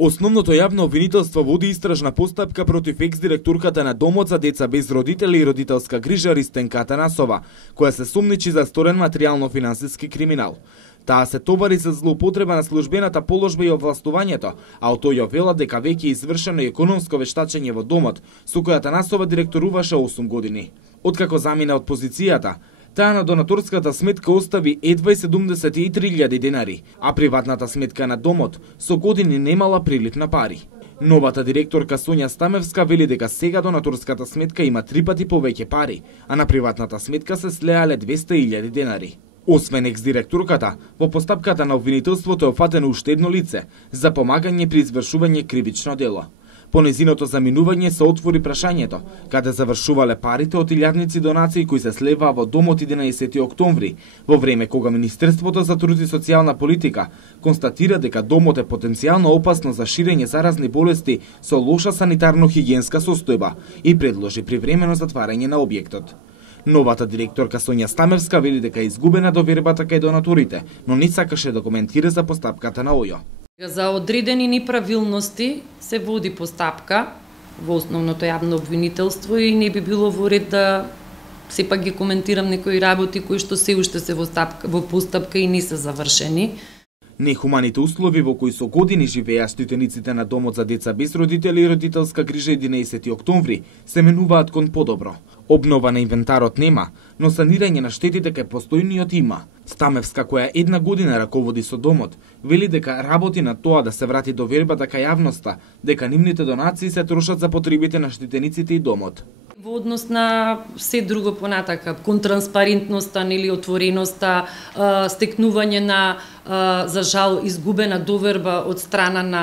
Основното јавно обвинителство води истражна постапка против екс-директорката на Домот за деца без родители и родителска грижа Ристенка Атанасова, која се сумничи за сторен материјално-финансиски криминал. Таа се товари за злоупотреба на службената положба и овластувањето, а од тој ја вела дека веќе е извршено економско вештачење во Домот, со која Атанасова директоруваше 8 години. Откако замина од позицијата, таа на донаторската сметка остави едва 73.000 денари, а приватната сметка на Домот со години немала прилив на пари. Новата директорка Сонја Стамевска вели дека сега донаторската сметка има 3 пати повеќе пари, а на приватната сметка се слеале 200.000 денари. Освен екс-директорката, во постапката на обвинителството е офатено уште едно лице за помагање при извршување кривично дело. По незиното заминување се отвори прашањето каде завршувале парите од илјадници донации кои се слеваа во Домот 11 октомври, во време кога Министерството за труд и социјална политика констатира дека Домот е потенцијално опасно за ширење заразни болести со лоша санитарно-хигиенска состојба и предложи привремено затварање на објектот. Новата директорка Сонја Стамевска вели дека е изгубена довербата кај донаторите, но не сакаше да коментира за постапката на ОЈО. За одредени неправилности се води постапка во основното јавно обвинителство и не би било во ред да сепак ги коментирам некои работи кои што се уште се во постапка и не се завршени. Нехуманите услови во кои со години живеа штитениците на Домот за деца без родители и родителска грижа 11 октомври се менуваат кон подобро. Обнова на инвентарот нема, но санирање на штетите кај постојниот има. Стамевска, која една година раководи со Домот, вели дека работи на тоа да се врати довербата кај јавноста, дека нивните донации се трошат за потребите на штитениците и Домот. Во однос на се друго понатака, кон транспарентноста или отвореноста, стекнување на, за жал, изгубена доверба од страна на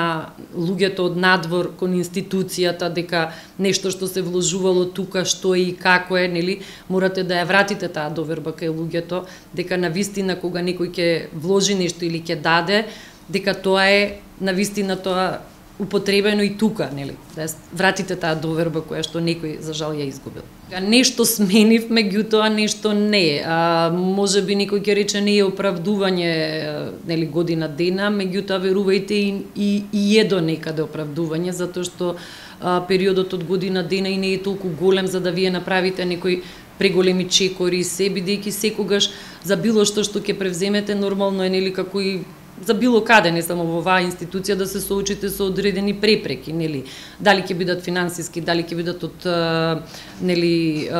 луѓето од надвор кон институцијата, дека нешто што се вложувало тука, што и како е, нели, морате да ја вратите таа доверба кај луѓето, дека навистина кога некој ќе вложи нешто или ќе даде, дека тоа е навистина тоа употребено и тука, нели, да вратите таа доверба која што некој за жал ја изгубил. Нешто сменив, меѓутоа нешто не. Може би некој ќе рече не е оправдување, нели, година дена, меѓутоа верувајте и е до некаде оправдување, затоа што периодот од година дена и не е толку голем за да вие направите некои преголеми чекори се, бидејќи секогаш за било што ќе превземете нормално е, нели, како и за било каде, не само во оваа институција, да се соочите со одредени препреки, нели, дали ќе бидат финансиски, дали ќе бидат од нели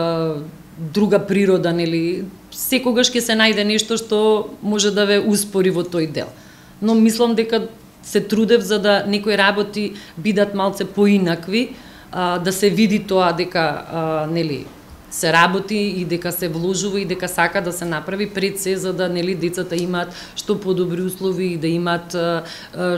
друга природа, нели, секогаш ќе се најде нешто што може да ве успори во тој дел. Но мислам дека се трудев за да некои работи бидат малце поинакви, да се види тоа дека нели се работи и дека се вложува и дека сака да се направи пред се за да, нели, децата имаат што подобри услови и да имаат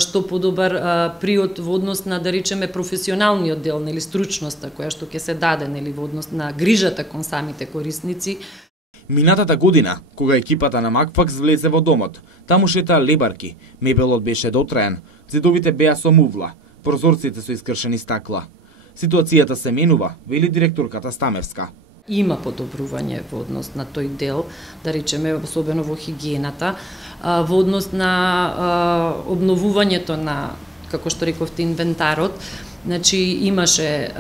што подобар приод во однос на, да речеме, професионалниот дел, нели, стручноста која што ќе се даде, нели, во однос на грижата кон самите корисници. Минатата година, кога екипата на Макфакс влезе во Домот, таму шетаа лебарки, мебелот беше дотраен, зидовите беа со мувла, прозорците со искршени стакла. Ситуацијата се менува, вели директорката Стамевска. Има подобрување во однос на тој дел, да речеме, особено во хигиената, во однос на обновувањето на, како што рековте, инвентарот. Значи имаше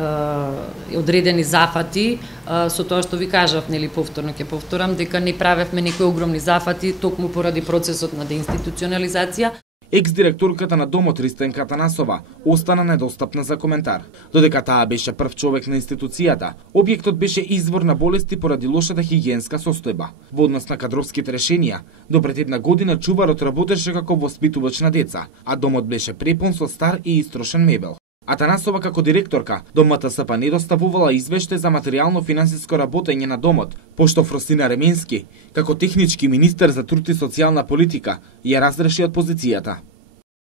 одредени зафати, со тоа што ви кажав, нели, повторно ќе повторам, дека не правевме некои огромни зафати токму поради процесот на деинституционализација. Екс-директорката на Домот Ристенка Атанасова остана недостапна за коментар. Додека таа беше прв човек на институцијата, објектот беше извор на болести поради лошата хигиенска состојба. Во однос на кадровските решенија, до пред една година чуварот работеше како воспитувач на деца, а Домот беше препун со стар и истрошен мебел. Атанасова како директорка до МТСП не доставувала извештај за материјално-финансиско работење на Домот, пошто Фросина Ременски, како технички министер за труд и социјална политика, ја разреши од позицијата.